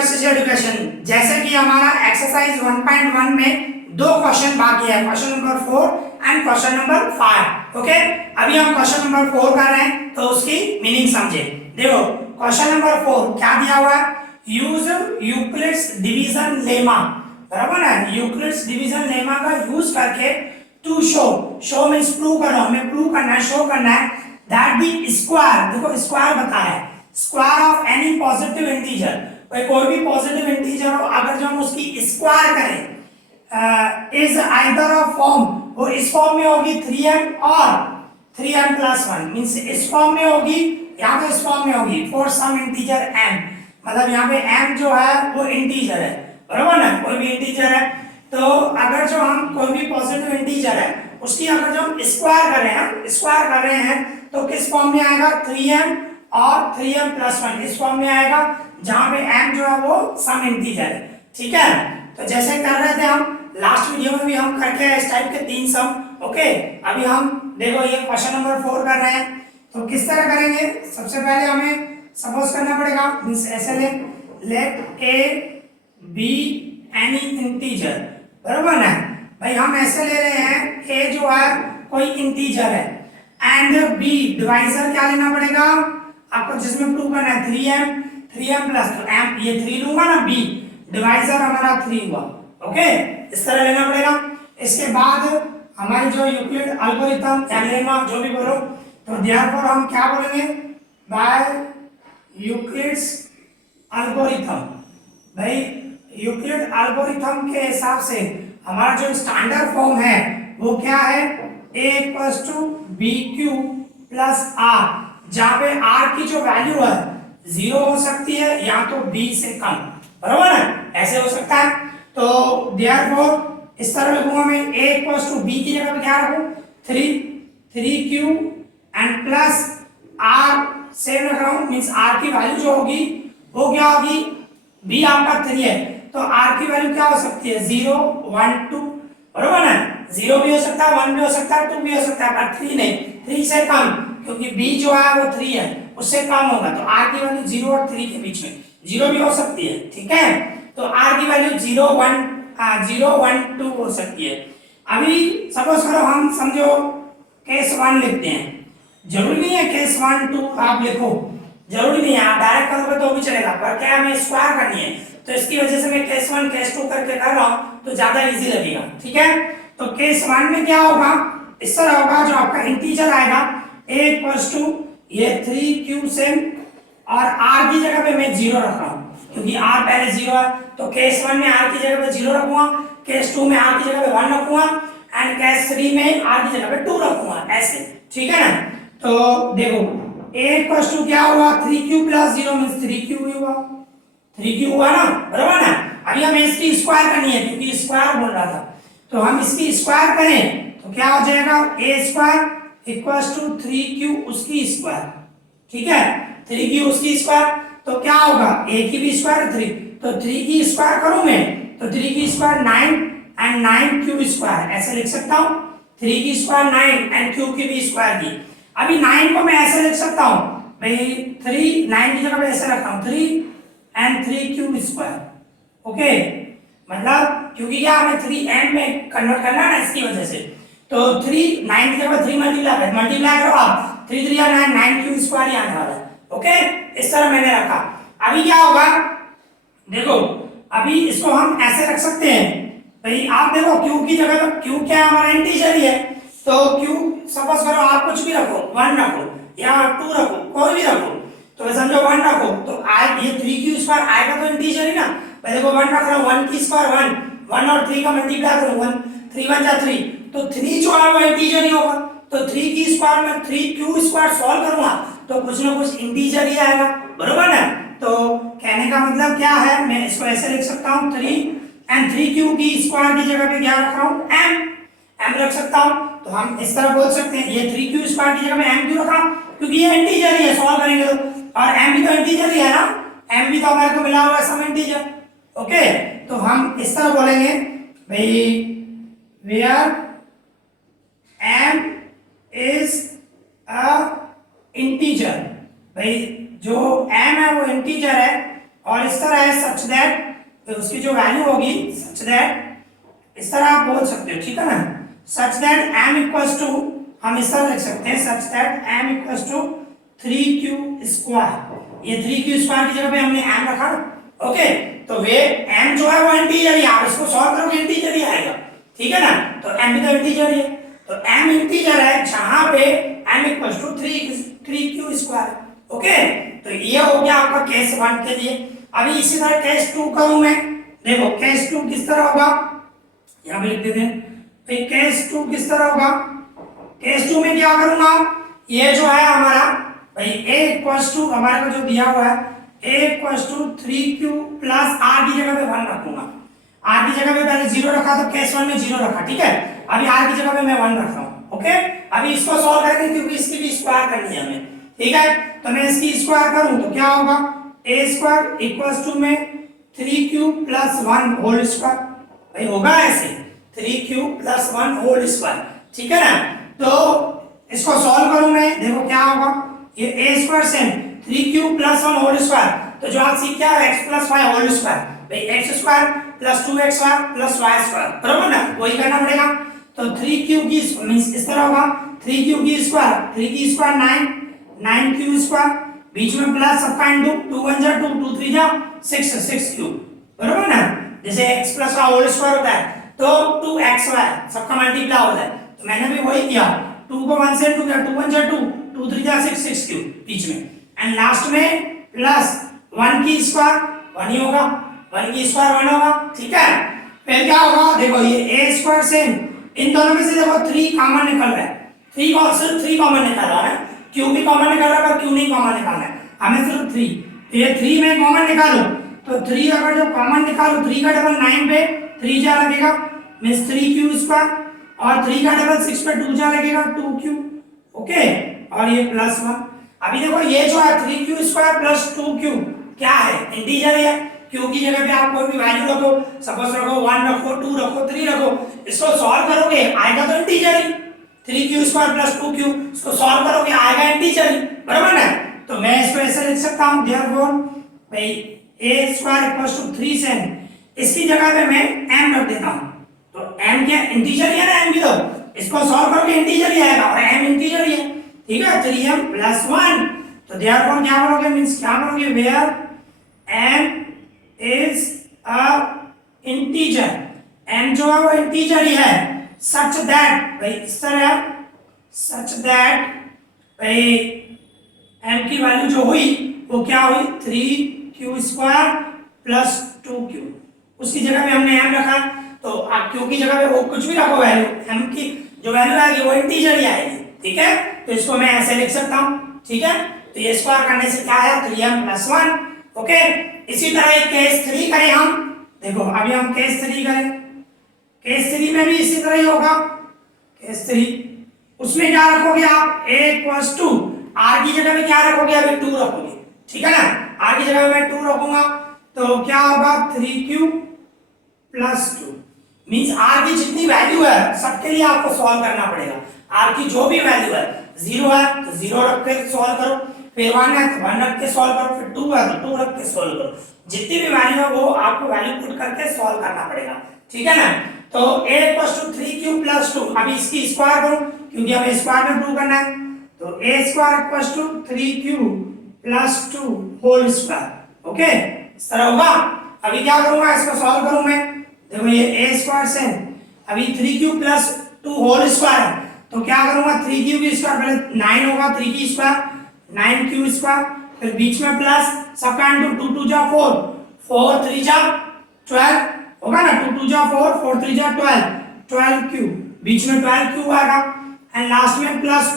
Versus education. जैसे कि हमारा एक्सरसाइज 1.1 में दो क्वेश्चन बाकी है, question number 4 and question number 5। Okay, अभी हम क्वेश्चन नंबर 4 कर रहे हैं, तो उसकी मीनिंग समझे। देखो क्वेश्चन नंबर 4 क्या दिया हुआ है, यूज यूक्लिड्स डिवीजन लेमा, बराबर है, यूक्लिड्स डिवीजन लेमा का यूज करके टू शो मींस प्रूव करना, हमें प्रूव करना है, शो करना है दैट द स्क्वायर, देखो स्क्वायर बताया है, square of any positive integer, कोई भी पॉजिटिव इंटीजर हो, अगर जो हम उसकी स्क्वायर करें इज आइदर ऑफ फॉर्म, वो इस फॉर्म में होगी 3m और 3m प्लस 1, मींस इस फॉर्म में होगी, यहाँ पे इस फॉर्म में होगी फॉर सम इंटीजर m, मतलब यहाँ पे m जो है वो इंटीजर है, बराबर ना, कोई भी इंटीजर है। तो अगर जो हम कोई भी पॉजिटिव इंटीजर है उसकी अगर जो हम स्क्वायर कर रहे हैं, स्क्वायर कर रहे हैं, तो किस फॉर्म में आएगा, 3m और 3m प्लस 1 इस फॉर्म में आएगा, जहां पे m जो है वो सम इंटीजर है। ठीक है, तो जैसे कर रहे थे हम लास्ट वीडियो में भी हम करके आए इस टाइप के 3 सम। ओके, अभी हम देखो ये क्वेश्चन नंबर 4 कर रहे हैं, तो किस तरह करेंगे, सबसे पहले हमें सपोज करना पड़ेगा, मींस ऐसे late a be any integer, बराबर ना भाई, हम ऐसे ले रहे हैं a जो है कोई इंटीजर है एंड b डिवाइजर क्या लेना पड़ेगा आपको, जिसमें प्रूव करना है 3m प्लस, तो m ये 3 लूंगा ना, b डिवाइजर हमारा 3 हुआ। ओके, इस तरह लेना पड़ेगा। इसके बाद हमारी जो यूक्लिड एल्गोरिथम या लेमा जो भी बोलो, तो देयरफॉर हम क्या बोलेंगे, बाय यूक्लिड्स एल्गोरिथम, भाई यूक्लिड एल्गोरिथम के हिसाब से हमारा जो स्टैंडर्ड फॉर्म है वो क्या है, a equals to b q plus r, जहां पे r की जो वैल्यू है 0 हो सकती है या तो b से कम, बराबर है, ऐसे हो सकता है। तो देयरफॉर इस तरह लिखूंगा मैं, a इक्वल्स टू b की जगह पे क्या रखूं, 3q and plus r same रख रहा हूं, मींस r की वैल्यू जो होगी वो क्या होगी, b आपका 3 है, तो r की वैल्यू क्या हो सकती है, 0 1 2, बराबर ना, 0 भी हो सकता है, 1 भी हो सकता है, 2 भी हो सकता है, पर 3 नहीं, 3 से कम, क्योंकि b जो है वो 3 है, उससे कम होगा, तो r की वैल्यू 0 और 3 के बीच में 0 भी हो सकती है। ठीक है, तो r की वैल्यू 0 1 2 हो सकती है। अभी सपोज करो हम समझो केस 1 लिखते हैं, जरूरी नहीं है केस 1 2 आप लिखो, जरूरी नहीं है, आप डायरेक्ट करोगे तो भी चलेगा, पर क्या हमें स्क्वायर करनी है, तो इसकी वजह से मैं केस 1 केस 2 करके कर रहा हूं, तो ज्यादा इजी लगेगा। ठीक है, तो केस 1 में क्या होगा, इस तरह होगा, जो आपका इंटीजर आएगा a इक्वल्स टू ये 3q सेम, और r की जगह पे मैं 0 रख रहा हूं, क्योंकि r पहले 0 है, तो केस 1 में r की जगह पे 0 रखूंगा, केस 2 में r की जगह पे 1 रखूंगा, एंड केस 3 में r की जगह पे 2 रखूंगा, ऐसे। ठीक है ना, तो देखो a इक्वल्स टू क्या हुआ, 3q प्लस 0 मींस 3q ही हुआ, 3q हुआ ना, बराबर ना। अभी हमें इसकी स्क्वायर करनी है, क्योंकि स्क्वायर बोल रहा था, तो हम इसकी स्क्वायर करें तो क्या हो जाएगा, a square equals to 3q उसकी स्क्वायर। ठीक है, 3q उसकी स्क्वायर, तो क्या होगा, a की भी स्क्वायर 3, तो 3 की स्क्वायर करूं मैं, तो 3 की स्क्वायर 9 एंड 9q स्क्वायर, ऐसे लिख सकता हूं, 3 की स्क्वायर 9 एंड q की भी स्क्वायर की। अभी 9 को मैं ऐसे लिख सकता हूं भाई, 3 9 की जगह पे ऐसे रखता हूं, 3 एंड 3q स्क्वायर। ओके, मतलब क्योंकि क्या हमें 3m में कन्वर्ट करना है ना, इसकी वजह से, तो 3 9 की जगह 3 मल्टीप्लाई करो आप, 3 3 9 9q स्क्वायर ही आने वाला है। ओके, इस तरह मैंने रखा। अभी क्या होगा, देखो अभी इसको हम ऐसे रख सकते हैं भाई, आप देखो q की जगह पे, q क्या हमारा इंटीजर ही है, तो q सपोज करो आप कुछ भी रखो, 1 रखो या 2 रखो, कोई भी रखो, तो समझो 1 रखो, तो आए ये 3q स्क्वायर आएगा तो इंटीजर ही ना, मैं देखो 1 रख रहा हूं, 1 की स्क्वायर 1 और 3 का मल्टीप्लाई करूं, 1 3 1 जा 3, तो 3 जो है वो इंटीजर ही होगा, तो 3 की स्क्वायर में 3q स्क्वायर सॉल्व करूंगा तो कुछ ना कुछ इंटीजर ही आएगा, बरोबर ना। तो कहने का मतलब क्या है, मैं इसको ऐसे लिख सकता हूं, 3 एंड 3q की स्क्वायर की जगह पे क्या रख रहा हूं, m रख सकता हूं, तो हम इस तरह बोल सकते हैं, ये 3q स्क्वायर की जगह में m क्यों रखा, क्योंकि ये इंटीजर ही है, सॉल्व करेंगे तो, और m भी तो इंटीजर ही है ना, m भी तो हमारे को मिला हुआ है सम इंटीजर। ओके, तो हम इस तरह बोलेंगे भाई, where m is a integer, भाई जो m है वो इंटीजर है और इस तरह है सच दैट, तो उसकी जो वैल्यू होगी सच दैट, इस तरह आप बोल सकते हो, ठीक है ना, such that m equals to, हम इस तरह लिख सकते हैं such that m equals to 3q square. ये 3q स्क्वायर की जगह पे हमने m रखा ना, ओके। तो वे m जो है वो इंटीजर ही, आप इसको सॉल्व करोगे इंटीजर ही आएगा, ठीक है ना। तो m भी तो इंटीजर ही है, तो m इंटीजर है जहां पे m equals to 3q square, okay. तो ये हो गया आपका केस 1 के लिए। अभी इसी तरह केस 2 करूं मैं, देखो केस 2 किस तरह होगा, यहां पे लिख देते हैं भाई केस 2 किस तरह होगा। केस 2 में क्या करूंगा, ये जो है हमारा भाई a इक्वल्स टू हमारे को जो दिया हुआ है a equals to 3q plus r की जगह पे 1 रखूंगा। r की जगह पे पहले 0 रखा तो केस 1 में 0 रखा, ठीक है। अभी r की जगह पे मैं 1 रख रहा हूं, ओके। अभी इसको सॉल्व करेंगे क्योंकि इसकी भी स्क्वायर करनी है हमें, ठीक है। तो मैं इसकी स्क्वायर करूं तो क्या होगा, a स्क्वायर इक्वल्स टू में 3q प्लस 1 होल स्क्वायर, भाई होगा ऐसे 3q प्लस 1 होल स्क्वायर, ठीक है ना। तो इसको सॉल्व करूं मैं, देखो क्या होगा, ये a स्क्वायर से 3q प्लस 1 होल स्क्वायर, तो जो आप सीख क्या x plus y whole square, भाई x square plus 2xy plus y square, बराबर ना, वही करना पड़ेगा। तो 3q की मींस इस तरह होगा 3q की स्क्वायर, 3 की स्क्वायर 9, 9q स्क्वायर, बीच में प्लस सबका इनटू 2 1 जा 2 2 3 जा 6 6q, बराबर ना। जैसे x plus y whole square होता है तो 2xy सबका मल्टीप्लाई होता है, तो मैंने भी वही किया, 2 को 1 से 2 किया, 2 1 जा 2 2 3 जा 6 6q बीच में, एंड लास्ट में प्लस 1 की स्क्वायर 1 ही होगा, 1 की स्क्वायर 1 होगा, ठीक है। फिर क्या होगा, देखो ये a स्क्वायर से इन दोनों में से देखो 3 कॉमन निकल रहा है, 3 को सिर्फ 3 कॉमन निकल रहा है, q भी कॉमन निकल रहा है पर q नहीं कॉमन निकालना है हमें, सिर्फ 3। तो ये 3 में कॉमन निकालो तो 3 अगर जो कॉमन निकालो 3 का डबल 9 पे 3 जा लगेगा मींस 3q स्क्वायर, और 3 का डबल 6 पे 2 जा लगेगा 2q, ओके। और ये प्लस 1, अभी देखो ये जो है 3q स्क्वायर प्लस 2q क्या है, इंटीजर है, q की जगह पे आप कोई भी वैल्यू रखो, सपोज रखो 1 रखो 2 रखो 3 रखो, इसको सॉल्व करोगे आएगा तो इंटीजर ही, 3q स्क्वायर प्लस 2q, इसको सॉल्व करोगे आएगा इंटीजर ही, बराबर ना। तो मैं इसको ऐसे लिख सकता हूं, देयरफॉर भाई a स्क्वायर इक्वल्स टू 3 से इसकी जगह पे मैं m रख देता हूं, तो m क्या इंटीजर ही है ना, m भी तो इसको सॉल्व करोगे इंटीजर ही आएगा और m इंटीजर ही है, ठीक है। 3m प्लस 1, तो देयरफॉर क्या करोगे मींस क्या करोगे, where m is a integer, m जो है वो इंटीजर ही है, सच दैट भाई इस तरह, सच दैट भाई m की वैल्यू जो हुई वो क्या हुई 3q स्क्वायर प्लस 2q, उसकी जगह पे हमने m रखा, तो आप q की जगह पे वो कुछ भी रखो वैल्यू, m की जो वैल्यू आएगी वो इंटीजर ही आएगी, ठीक है। तो इसको मैं ऐसे लिख सकता हूं, ठीक है। तो ये स्क्वायर करने से क्या आया 3m प्लस 1, ओके। इसी तरह एक केस 3 करें हम, देखो अभी हम केस 3 करें, केस 3 में भी इसी तरह ही होगा, केस 3 उसमें क्या रखोगे आप, a इक्वल्स टू r की जगह पे क्या रखोगे, अभी 2 रखोगे, ठीक है ना, r की जगह पे मैं 2 रखूंगा, तो क्या होगा 3q प्लस 2, मींस r की जितनी वैल्यू है सबके लिए आपको सॉल्व करना पड़ेगा, r की जो भी वैल्यू है, 0 है तो 0 रख के सॉल्व करो, फिर 1 है तो 1 रख के सॉल्व करो, फिर 2 है तो 2 रख के सॉल्व करो, जितनी भी वैल्यू है वो आपको वैल्यू पुट करके सॉल्व करना पड़ेगा, ठीक है ना। तो a equals to 3q plus 2, अभी इसकी स्क्वायर करूं क्योंकि हमें स्क्वायर में प्रूव करना है, तो a square equals to 3q plus 2 whole square, okay, इस तरह होगा। अभी क्या करूंगा, इसको सॉल्व करूं मैं, देखो ये a स्क्वायर से अभी 3q प्लस 2 होल स्क्वायर है, तो क्या करूंगा 3q की स्क्वायर पहले 9 होगा, 3 की स्क्वायर 9q स्क्वायर, फिर बीच में प्लस सबका इनटू 2 2 जा 4 4 3 जा 12 होगा ना, 2 2 जा 4 4 3 जा 12 12q, बीच में 12q आएगा, एंड लास्ट में प्लस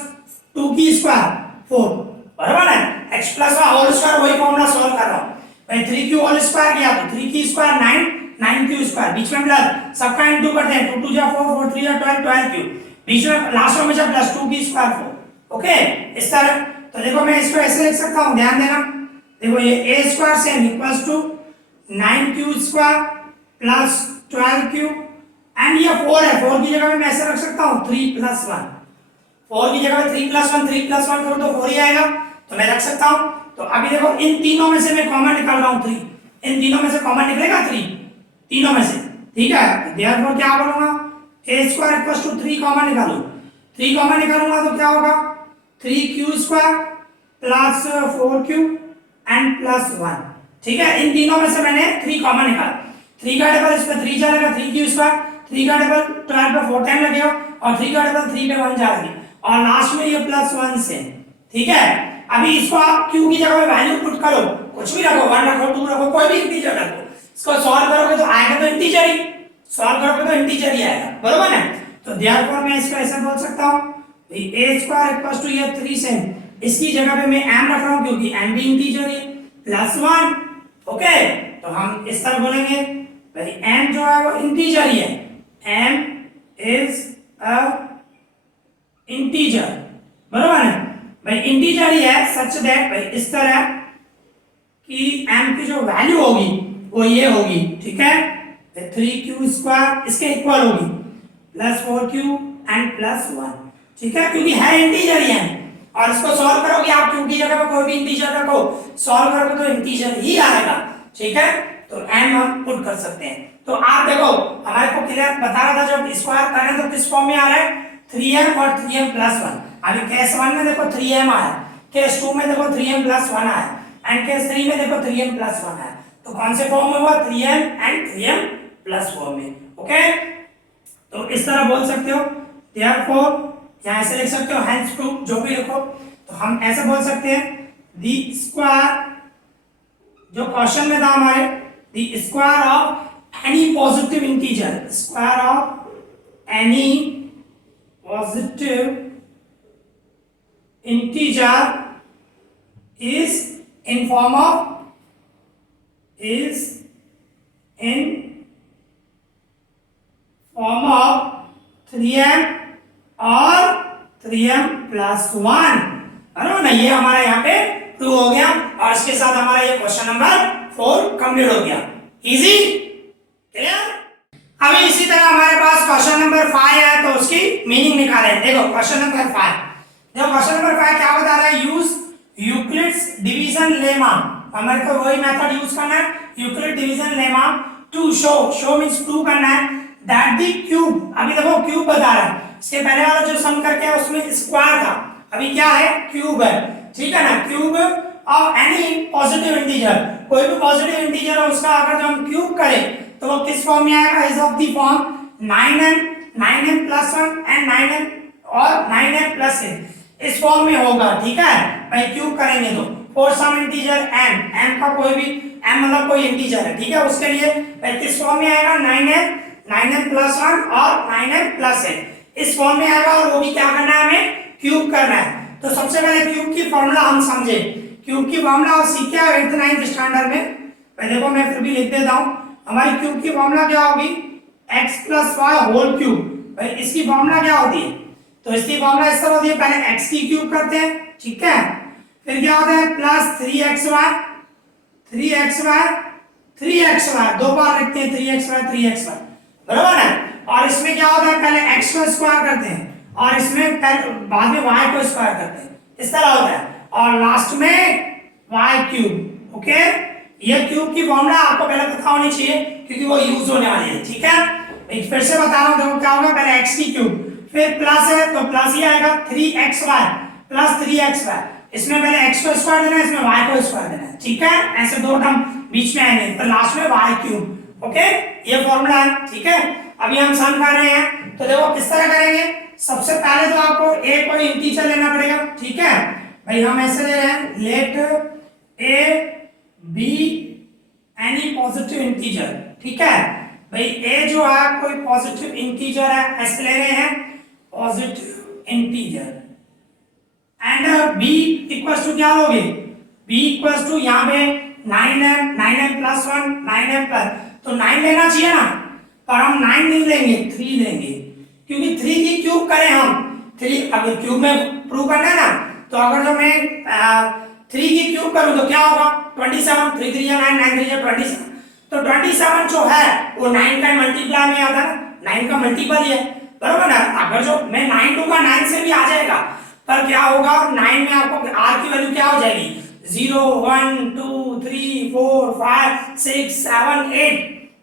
2 की स्क्वायर 4, बराबर है, x plus y whole square, वही फॉर्मूला सॉल्व कर रहा हूं भाई, 3q होल स्क्वायर किया तो 3 की स्क्वायर 9 9q स्क्वायर, बीच में प्लस सबका इनटू करते हैं, 2 2 जा 4 4 3 जा 12 12q, बीच में लास्ट में बचा प्लस 2 की स्क्वायर 4, ओके, इस तरह। तो देखो मैं इसको ऐसे लिख सकता हूं, ध्यान देना, देखो ये a स्क्वायर से equals to 9q square plus 12q, and ये 4 है, 4 की जगह पे मैं ऐसे रख सकता हूं 3 प्लस 1, 4 की जगह पे 3 प्लस 1 करो तो 4 ही आएगा, तो मैं रख सकता हूं। तो अभी देखो इन तीनों में से मैं कॉमन निकाल रहा हूं 3, इन तीनों में से कॉमन निकलेगा 3, तीनों में से, ठीक है। देयरफॉर क्या बोलूंगा, a square equals to 3 common निकालो, 3 कॉमन निकालूंगा तो क्या होगा 3q square plus 4q and plus 1, ठीक है। इन तीनों में से मैंने 3 कॉमन निकाला, 3 का डबल इस पे 3 जाएगा 3q स्क्वायर, 3 का डबल 12 पे 4 टाइम लगेगा और 3 का डबल 3 पे 1 जाएगी और लास्ट में ये प्लस 1 से, ठीक है। अभी इसको आप q की जगह पे वैल्यू पुट करो, कुछ भी रखो, 1 रखो 2 रखो, कोई भी इंटीजर रखो, इसको सॉल्व करोगे तो आएगा तो इंटीजर ही, सॉल्व करोगे तो इंटीजर ही आएगा, बरोबर है। तो देयरफॉर मैं इसको ऐसे बोल सकता हूं a स्क्वायर इक्वल्स टू ये 3 से, इसकी जगह पे मैं m रख रहा हूं क्योंकि m भी इंटीजर है, प्लस 1, ओके। तो हम इस तरह बोलेंगे भाई m जो है वो इंटीजर ही है, m इज अ इंटीजर, बरोबर है भाई, इंटीजर ही है सच दैट भाई इस तरह कि m की जो वैल्यू होगी वो ये होगी, ठीक है। 3q स्क्वायर इसके इक्वल होगी प्लस 4q एंड प्लस 1, ठीक है, क्योंकि है इंटीजर ही है। और इसको सॉल्व करोगे आप q की जगह पे कोई भी इंटीजर रखो, सॉल्व करोगे तो इंटीजर ही आएगा, ठीक है। तो m हम पुट कर सकते हैं। तो आप देखो हमारे को क्लियर बता रहा था जब स्क्वायर करें तो किस फॉर्म में आ रहा है 3m और 3m प्लस 1। अभी केस 1 में देखो 3m आया, केस 2 में देखो 3m प्लस 1 आया एंड केस 3 में देखो 3m प्लस 1 आया। तो कौन से फॉर्म में हुआ 3m and 3m plus form में, ओके। तो इस तरह बोल सकते हो, देयरफॉर यहां ऐसे लिख सकते हो हेंस प्रूफ, जो भी लिखो। तो हम ऐसे बोल सकते हैं द स्क्वायर, जो क्वेश्चन में था हमारे, the square of any positive integer, square of any positive integer is in form of form of 3m और 3m प्लस 1, बराबर ना। ये हमारा यहाँ पे प्रूव हो गया और इसके साथ हमारा ये क्वेश्चन नंबर 4 कंप्लीट हो गया, इजी, क्लियर। अभी इसी तरह हमारे पास क्वेश्चन नंबर 5 है तो उसकी मीनिंग निकालें। देखो क्वेश्चन नंबर 5, देखो क्वेश्चन नंबर 5 क्या बता रहा है, यूज यूक्लिड्स डिवीजन लेमा, हमारे को वही मेथड यूज करना है, Euclid division lemma to show means prove करना है दैट द क्यूब, अभी देखो क्यूब बता रहा है, इसके पहले वाला जो सम करके है उसमें स्क्वायर था, अभी क्या है क्यूब है, ठीक है ना। Cube of any positive integer, कोई भी पॉजिटिव इंटीजर है उसका अगर जो हम क्यूब करें तो वो किस फॉर्म में आएगा, is of the form 9m plus 1 and 9m और 9m प्लस 1, इस फॉर्म में होगा, ठीक है भाई। क्यूब करेंगे तो फॉर सम इंटीजर m का कोई भी m मतलब कोई इंटीजर है, ठीक है, उसके लिए भाई किस फॉर्म में आएगा 9m प्लस 1 और 9m प्लस 1, इस फॉर्म में आएगा और वो भी क्या करना है, हमें क्यूब करना है। तो सबसे पहले क्यूब की फॉर्मूला हम समझे, क्यूब की फॉर्मूला और सीखे 8th 9th स्टैंडर्ड में, पहले को मैं फिर भी लिख देता हूं। हमारी क्यूब की फॉर्मूला क्या होगी, x plus y whole cube, भाई इसकी फॉर्मूला क्या होती है, तो इसकी फॉर्मूला इस तरह होती है, पहले x की क्यूब करते हैं, ठीक है, फिर क्या होता है प्लस 3xy, दो बार लिखते हैं 3xy, बराबर है। और इसमें क्या होता है, पहले x को स्क्वायर करते हैं और इसमें बाद में y को स्क्वायर करते हैं, इस तरह होता है, और लास्ट में y क्यूब, ओके। ये क्यूब की फॉर्मूला आपको पहले पता होनी चाहिए क्योंकि वो यूज होने वाली है, ठीक है। एक फिर से बता रहा हूं, देखो क्या होगा, पहले x की क्यूब, फिर प्लस है तो प्लस ही आएगा 3xy प्लस 3xy, इसमें पहले x को स्क्वायर देना है, इसमें y को स्क्वायर देना है, ठीक है, ऐसे दो टर्म बीच में आएंगे, तो लास्ट में y क्यूब, ओके, ये फॉर्मूला है, ठीक है। अभी हम सम कर रहे हैं तो देखो किस तरह करेंगे, सबसे पहले तो आपको a कोई इंटीजर लेना पड़ेगा, ठीक है भाई। हम ऐसे ले रहे हैं, let a b any positive integer, ठीक है भाई। a जो है कोई पॉजिटिव इंटीजर है, ऐसे ले रहे हैं positive integer, and b equals to क्या लोगे, b इक्वल्स टू यहाँ पे 9m प्लस 1 9m प्लस, तो 9 लेना चाहिए ना, पर हम 9 नहीं लेंगे 3 लेंगे, क्योंकि 3 की क्यूब करें हम 3, अगर क्यूब में प्रूव करना है ना, तो अगर जो मैं 3 की क्यूब करूं तो क्या होगा 27, 3 3 9 9 3 27, तो 27 जो है वो 9 का मल्टीप्लाई में आता है, 9 का मल्टीपल ही है, बराबर ना। अगर जो मैं 9 दूंगा 9 से भी आ जाएगा, पर क्या होगा 9 में आपको r की वैल्यू क्या हो जाएगी 0 1 2 3 4 5 6 7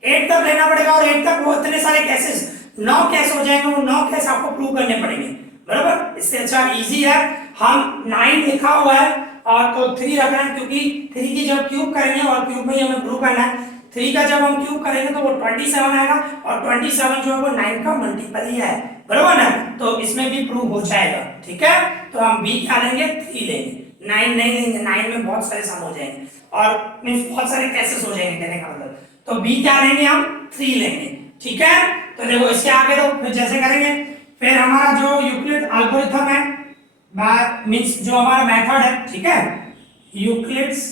8 तक लेना पड़ेगा और 8 तक वो इतने सारे केसेस 9 केस हो जाएंगे, वो 9 केस आपको प्रूव करने पड़ेंगे, बराबर। इससे अच्छा इजी है, हम 9 लिखा हुआ है और तो 3 रखना है, क्योंकि 3 की जब क्यूब करेंगे और क्यूब में ही हमें प्रूव करना है, 3 का जब हम क्यूब करेंगे तो वो 27 आएगा और 27 जो है वो 9 का मल्टीपल ही है, बराबर ना। तो इसमें भी प्रूव हो जाएगा, ठीक है। तो हम बी क्या लेंगे, 3 लेंगे, 9 नहीं लेंगे, 9 में बहुत सारे सम हो जाएंगे और मींस बहुत सारे केसेस हो जाएंगे कहने का मतलब। तो बी क्या लेंगे, हम 3 लेंगे, ठीक है। तो देखो इसके आगे तो फिर जैसे करेंगे, फिर हमारा जो यूक्लिड एल्गोरिथम है मींस जो हमारा मेथड है, ठीक है, यूक्लिड्स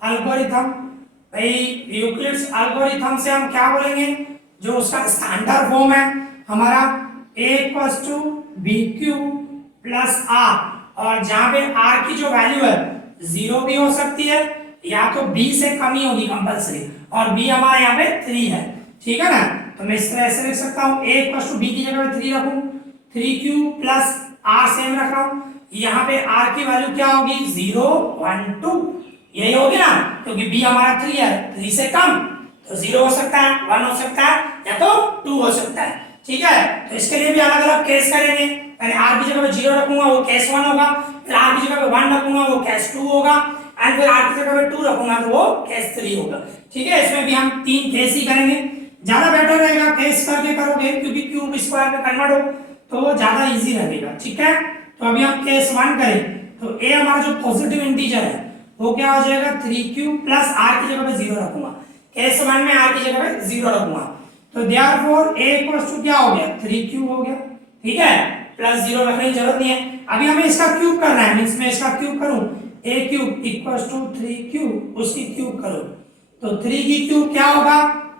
एल्गोरिथम। भाई यूक्लिड्स एल्गोरिथम से हम क्या बोलेंगे, जो उसका स्टैंडर्ड फॉर्म है हमारा a = bq + r, और जहां पे r की जो वैल्यू है 0 भी हो सकती है या तो b से कम ही होगी कंपलसरी, और b हमारा यहाँ पे 3 है, ठीक है ना। तो मैं इस तरह ऐसे लिख सकता हूँ, a = b की जगह पे 3 रखूं, 3q + r सेम रखा हूं, यहाँ पे r की वैल्यू क्या होगी, 0 1 2, यही होगी ना, क्योंकि b हमारा 3 है, 3 से कम तो 0 हो सकता है, 1 हो सकता है या तो 2 हो सकता है, ठीक है। तो इसके लिए भी अलग अलग केस करेंगे, पहले r की जगह पे 0 रखूंगा वो केस 1 होगा, फिर r की जगह पे 1 रखूंगा वो केस 2 होगा, एंड फिर r की जगह पे 2 रखूंगा तो वो केस 3 होगा, ठीक है। इसमें भी हम 3 केस ही करेंगे, ज्यादा बेटर रहेगा केस करके करोगे, क्योंकि क्यूब स्क्वायर में कन्वर्ट हो तो वो ज्यादा इजी रहेगा, ठीक है। तो अभी हम केस 1 करें, तो a हमारा जो पॉजिटिव इंटीजर है वो क्या हो जाएगा, 3q + r की जगह पे 0 रखूंगा, केस 1 में r की जगह पे 0 रखूंगा, तो देयरफॉर a = क्या हो गया, 3q हो गया, ठीक है, +0 रखने की जरूरत नहीं है। अभी हमें इसका क्यूब करना है, मींस मैं इसका क्यूब करूं, a³ = 3q, उसकी क्यूब करो, तो 3 की क्यूब क्या होगा,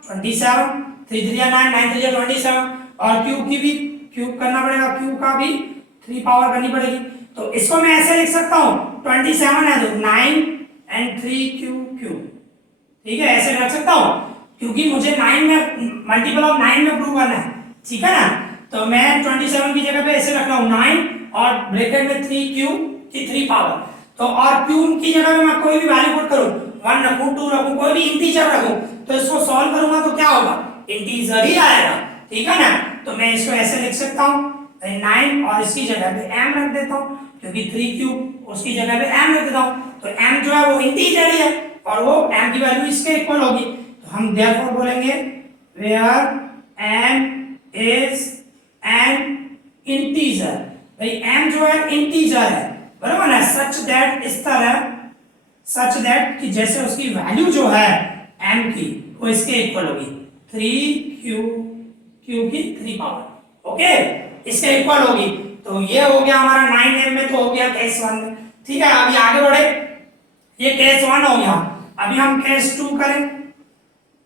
27, 3 3 9, 9 3 27, और क्यूब की भी क्यूब करना पड़ेगा, क्यूब का भी 3 पावर करनी पड़ेगी। तो इसको मैं ऐसे लिख सकता हूं, 27 है तो 9 and 3q³, ठीक है, ऐसे रख सकता हूं, क्योंकि मुझे 9 में मल्टीपल ऑफ 9 में प्रूव करना है, ठीक है ना। तो मैं 27 की जगह पे ऐसे रख रहा हूं 9 और ब्रैकेट में 3q की 3 पावर, तो और q की जगह पे मैं कोई भी वैल्यू पुट करूं, 1 रखूं, 2 रखूं, कोई भी इंटीजर रखूं, तो इसको सॉल्व करूंगा तो क्या होगा, इंटीजर ही आएगा, ठीक है ना। तो मैं इसको ऐसे लिख सकता हूं 9 और इसकी जगह पे m रख देता हूं, क्योंकि 3q उसकी जगह पे m रख देता हूं, तो m जो है वो इंटीजर ही है और वो m की वैल्यू इसके इक्वल होगी, तो हम देयरफॉर बोलेंगे where m is an integer. भाई m जो है इंटीजर है, बराबर ना, सच दैट, इस तरह सच दैट कि जैसे उसकी वैल्यू जो है m की वो इसके इक्वल होगी, 3q की 3 पावर, ओके, इसके इक्वल होगी। तो ये हो गया हमारा 9m में, तो हो गया केस 1 में, ठीक है। अभी आगे बढ़े, ये केस 1 हो गया, अभी हम केस 2 करें,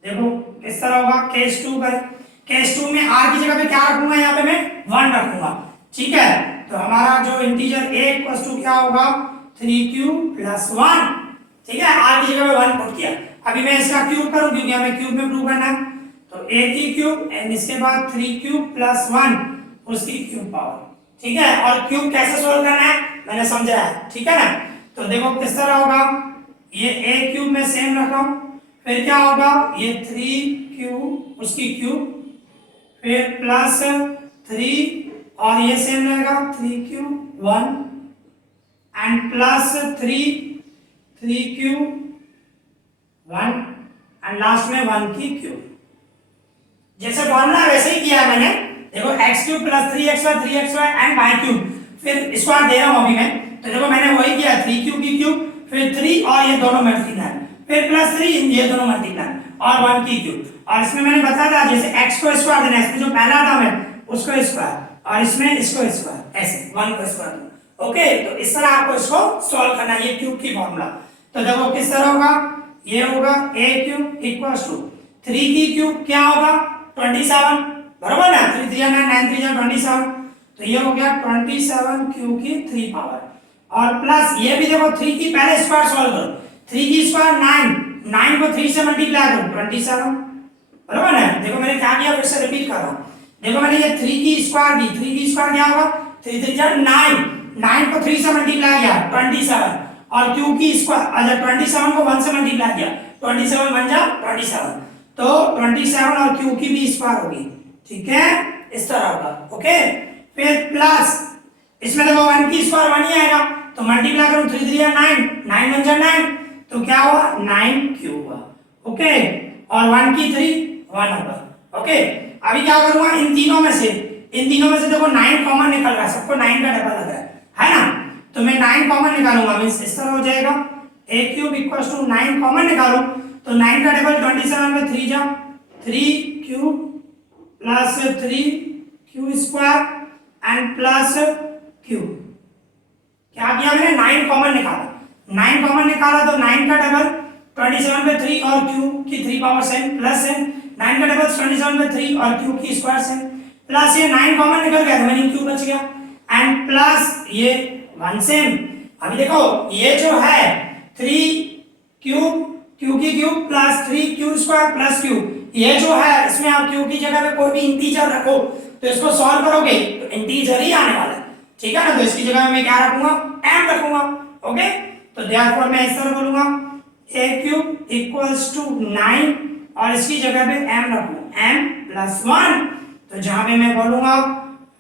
देखो किस तरह होगा, केस 2 करें, केस 2 में r की जगह पे क्या रखूंगा, यहाँ पे मैं 1 रखूंगा, ठीक है। तो हमारा जो इंटीजर a = क्या होगा, 3q + 1, ठीक है, r की जगह पे 1 पुट किया। अभी मैं इसका क्यूब करूं, क्योंकि हमें क्यूब में प्रूव करना है, तो a की क्यूब एंड इसके बाद 3q + 1 उसकी क्यूब पावर, ठीक है। और क्यूब कैसे सोल्व करना है मैंने समझाया है, ठीक है ना। तो देखो किस तरह होगा, ये a³ में सेम रखा हूं, फिर क्या होगा, ये 3q उसकी क्यूब, फिर +3 और ये सेम रहेगा 3q 1 and +3 3q 1 and last में 1 की क्यूब, जैसे फॉर्मूला वैसे ही किया है मैंने, देखो x³ + 3xy 3xy and y³ फिर स्क्वायर दे रहा हूं अभी मैं, तो देखो मैंने वही किया, 3q की क्यूब, फिर 3 और ये दोनों मल्टीप्लाई, फिर +3 ये दोनों मल्टीप्लाई और 1 की क्यूब, और इसमें मैंने बताया था जैसे x को स्क्वायर देना है, इसमें जो पहला टर्म है उसको स्क्वायर और इसमें इसको स्क्वायर, ऐसे 1 को स्क्वायर दो, ओके। तो इस तरह आपको इसको सॉल्व करना है, ये क्यूब की फॉर्मूला। तो देखो किस तरह होगा, ये होगा a³ = 3 की क्यूब क्या होगा, 27, बराबर ना, 3 3 9 9 3 27, तो ये हो गया 27q की 3 पावर, और प्लस ये भी देखो 3 की पहले स्क्वायर सॉल्व करो, 3 की स्क्वायर 9 को 3 से मल्टीप्लाई करो 27, बराबर ना। देखो मैंने क्या किया, फिर से रिपीट कर रहा हूं, देखो मैंने ये 3 की स्क्वायर दी, 3 की स्क्वायर क्या होगा, 3 3 9 को 3 से मल्टीप्लाई किया 27, और क्यू की स्क्वायर, अच्छा 27 को 1 से मल्टीप्लाई किया, 27 बन जा 27, तो 27 और क्यू की भी स्क्वायर होगी, ठीक है, इस तरह का, ओके। फिर प्लस इसमें देखो 1 की स्क्वायर 1 ही आएगा, तो मल्टीप्लाई करो 3 3 9, 9 बन जा 9, तो क्या हुआ 9 क्यू हुआ, ओके। और 1 की 3 1 होगा, ओके। अभी क्या करूंगा, इन तीनों में से देखो 9 कॉमन निकल रहा है, सबको 9 का डबल लग रहा है ना, तो मैं 9 कॉमन निकालूंगा, मींस इस तरह हो जाएगा a cube equals to 9 common निकालो, तो 9 का डबल 27 में 3 जा 3 cube plus 3 Q square and plus Q, क्या किया मैंने 9 कॉमन निकाला, 9 कॉमन निकाला तो 9 का डबल 27 में 3 और क्यू की 3 पावर सेम प्लस है, 9 का डबल 27 में 3 और क्यू की स्क्वायर सेम प्लस ये 9 कॉमन निकल गया, रिमेनिंग क्यू बच गया एंड प्लस ये 1 सेम। अभी देखो ये जो है 3 क्यूब क्यू की cube plus 3 Q square plus Q, ये जो है इसमें आप क्यू की जगह पे कोई भी इंटीजर रखो तो इसको सॉल्व करोगे तो इंटीजर ही आने वाला है, ठीक है ना, तो इसकी जगह मैं क्या रखूंगा m रखूंगा, ओके। तो देयरफॉर मैं इस तरह बोलूंगा a क्यूब इक्वल्स टू 9 और इसकी जगह पे m रखूं m प्लस 1, तो जहां पे मैं बोलूंगा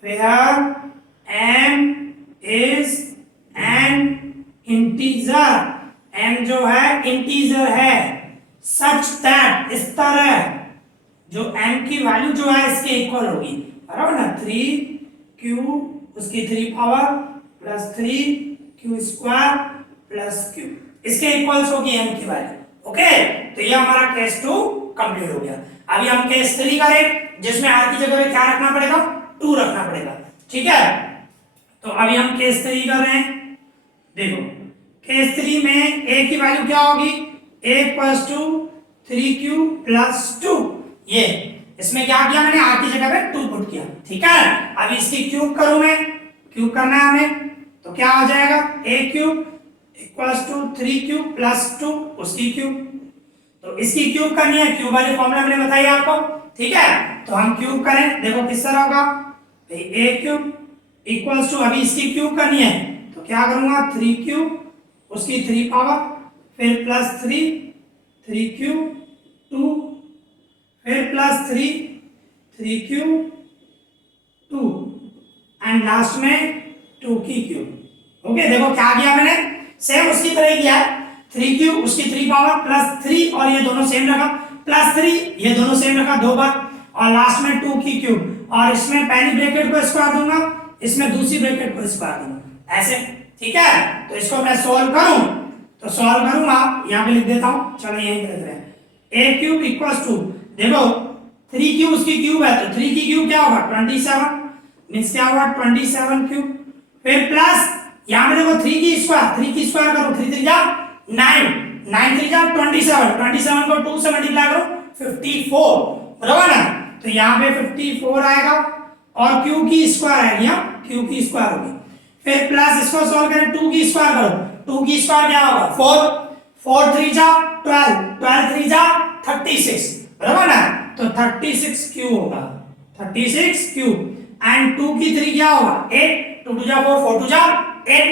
where m is an integer, m जो है इंटीजर है, सच दैट इस तरह जो m की वैल्यू जो है इसके इक्वल होगी, बराबर ना, 3 क्यू उसकी 3 power plus 3 Q square plus Q, इसके इक्वल्स होगी m की वैल्यू, ओके। तो ये हमारा केस 2 कंप्लीट हो गया। अभी हम केस 3 करें जिसमें r की जगह पे क्या रखना पड़ेगा 2 रखना पड़ेगा, ठीक है। तो अभी हम केस 3 कर रहे हैं, देखो केस 3 में a की वैल्यू क्या होगी, a equals to 3q plus 2, ये इसमें क्या किया मैंने r की जगह पे 2 पुट किया, ठीक है। अभी इसकी क्यूब करूं मैं, क्यूब करना है हमें, तो क्या हो जाएगा a cube equals to 3q plus 2 उसकी क्यूब, तो इसकी क्यूब करनी है, क्यूब वाले फॉर्मूला मैंने बताया आपको, ठीक है। तो हम क्यूब करें, देखो किस तरह होगा, a क्यूब इक्वल्स टू, अभी इसकी क्यूब करनी है तो क्या करूंगा 3 क्यूब उसकी 3 पावर फिर प्लस 3 क्यूब 2 फिर प्लस 3 क्यूब 2 एंड लास्ट में 2 की क्यूब, ओके। देखो क्या किया मैंने, सेम उसकी तरह ही किया, 3 क्यूब उसकी 3 पावर प्लस 3 और ये दोनों सेम रखा प्लस 3 ये दोनों सेम रखा 2 बार और लास्ट में 2 की क्यूब, और इसमें पहली ब्रैकेट को स्क्वायर दूंगा, इसमें दूसरी ब्रैकेट को स्क्वायर दूंगा, ऐसे, ठीक है। तो इसको मैं सॉल्व करूं, तो सॉल्व करूंगा यहां पे लिख देता हूं, चलो यहीं पे लिख रहे हैं a क्यूब इक्वल्स टू, देखो 3 क्यूब उसकी क्यूब है तो 3 की क्यूब क्या होगा 27, मींस क्या होगा 27 क्यूब, फिर प्लस यहां पे देखो 3 की स्क्वायर करो, 3 3 जा 9, 9 3 जा 27, 27 को 2 से मल्टीप्लाई करो 54, बराबर ना, तो यहां पे 54 आएगा और क्यू की स्क्वायर आएगी, यहां क्यू की स्क्वायर होगी, फिर प्लस इसको सॉल्व करें 2 की स्क्वायर करो, 2 की स्क्वायर क्या होगा 4, 4 3 जा 12, 12 3 जा 36, बराबर ना, तो 36 क्यू होगा, 36 क्यू एंड 2 की 3 क्या होगा 8, 2 2 जा 4, 4 2 जा 8,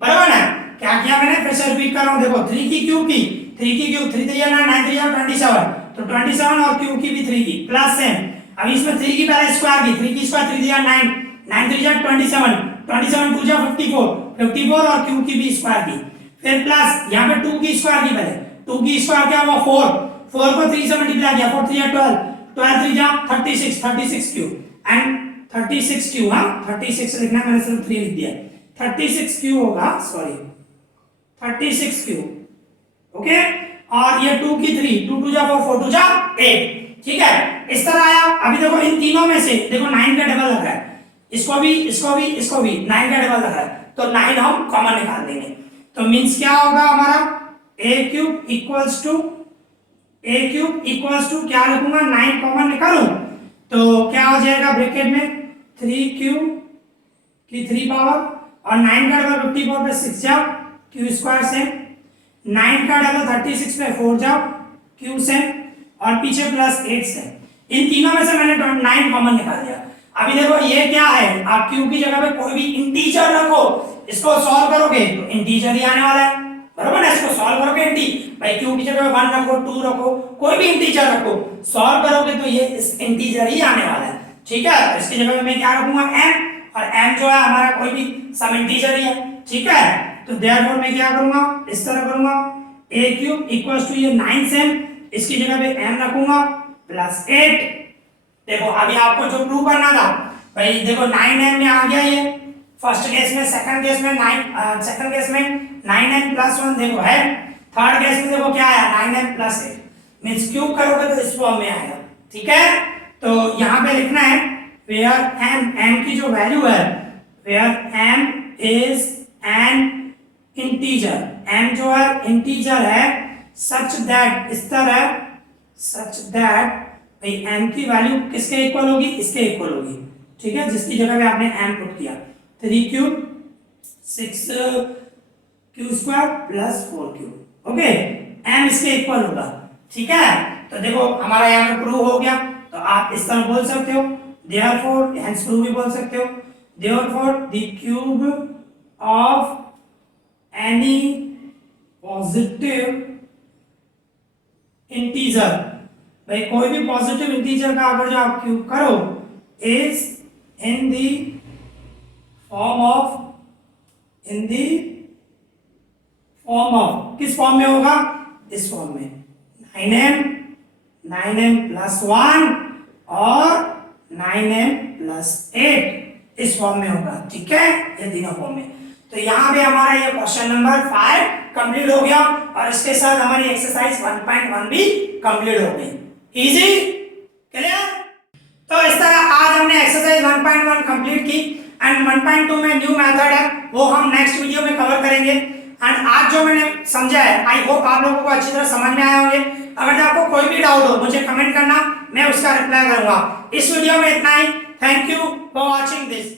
बराबर ना। क्या किया मैंने, फिर से रिपीट कर रहा हूं, देखो 3 की क्यूब की 3 की क्यूब 3 3 9 9 3 27, तो 27 और क्यूब की भी 3 की प्लस सेम, अभी इसमें 3 की पहले स्क्वायर की 3 की स्क्वायर 3 3 9 9 3 27, 27 2 जा 54, 54 और क्यूब की भी स्क्वायर की, फिर प्लस यहां पे 2 की स्क्वायर की, पहले 2 की स्क्वायर क्या हुआ 4, 4 को 3 से मल्टीप्लाई किया 4 3 12, 12 3 जा 36, 36 क्यूब एंड 36 क्यू, हां 36 लिखना मैंने सिर्फ 3 लिख दिया, 36 क्यू होगा, सॉरी 36 क्यू, ओके। और ये 2 की 3, 2 2 जा 4, 4 2 जा 8, ठीक है, इस तरह आया। अभी देखो इन तीनों में से देखो 9 का डबल लग रहा है, इसको भी 9 का डबल लग रहा है, तो 9 हम कॉमन निकाल देंगे, तो मींस क्या होगा हमारा a क्यूब इक्वल्स टू क्या लिखूंगा 9 कॉमन निकालूं तो क्या हो जाएगा ब्रैकेट में 3 क्यूब की 3 पावर और 9 का डबल 54 पे 6 जाओ क्यू स्क्वायर से, 9 का डबल 36 पे 4 जाओ क्यू से और पीछे प्लस 8 से, इन तीनों में से मैंने 9 कॉमन निकाल दिया। अभी देखो ये क्या है, आप क्यू की जगह पे कोई भी इंटीजर रखो, इसको सॉल्व करोगे तो इंटीजर ही आने वाला है, बराबर ना। इसको सॉल्व करोगे भाई क्यू की जगह 1 रखो, 2 रखो, कोई भी इंटीजर रखो, सॉल्व करोगे तो ये इस इंटीजर ही आने वाला है। ठीक है, तो इसकी जगह में मैं क्या रखूंगा m, और m जो है हमारा कोई भी सम इंटीजर ही है। ठीक है, तो देयरफॉर मैं क्या करूंगा, इस तरह करूंगा a क्यूब इक्वल्स टू ये 9m, इसकी जगह पे m रखूंगा प्लस 8। देखो अभी आपको जो प्रूव करना था भाई, देखो 9m में आ गया ये फर्स्ट केस में, सेकंड केस में 9m प्लस 1 देखो है, थर्ड केस में देखो क्या आया 9m प्लस 8, मींस क्यूब करोगे तो इस फॉर्म में आएगा। ठीक है, तो यहाँ पे लिखना है वेयर m की जो वैल्यू है, where m is an integer, m जो है इंटीजर है, सच दैट, इस तरह, सच दैट भाई m की वैल्यू किसके इक्वल होगी, इसके इक्वल होगी। ठीक है, जिसकी जगह पे आपने m पुट किया, 3 cube 6 Q square plus 4 cube, okay, m इसके इक्वल होगा। ठीक है, तो देखो हमारा यहाँ पे प्रूव हो गया, तो आप इस तरह बोल सकते हो, देयरफॉर हेंस प्रूव भी बोल सकते हो, therefore the cube of any positive integer, भाई कोई भी पॉजिटिव इंटीजर का अगर जो आप क्यूब करो, is in the form of, in the form of, किस फॉर्म में होगा, इस फॉर्म में 9m प्लस 1 और 9m प्लस 8 इस फॉर्म में होगा। ठीक है, ये तीनों फॉर्म में। तो यहाँ पे हमारा ये क्वेश्चन नंबर 5 कंप्लीट हो गया, और इसके साथ हमारी एक्सरसाइज 1.1 भी कंप्लीट हो गई। Easy, clear. तो इस तरह आज हमने एक्सरसाइज 1.1 कंप्लीट की, एंड 1.2 में न्यू मेथड है, वो हम नेक्स्ट वीडियो में कवर करेंगे। एंड आज जो मैंने समझा है, आई होप आप लोगों को अच्छी तरह समझ में आया होंगे। अगर आपको कोई भी डाउट हो मुझे कमेंट करना, मैं उसका रिप्लाई करूंगा। इस वीडियो में इतना ही। Thank you for watching this.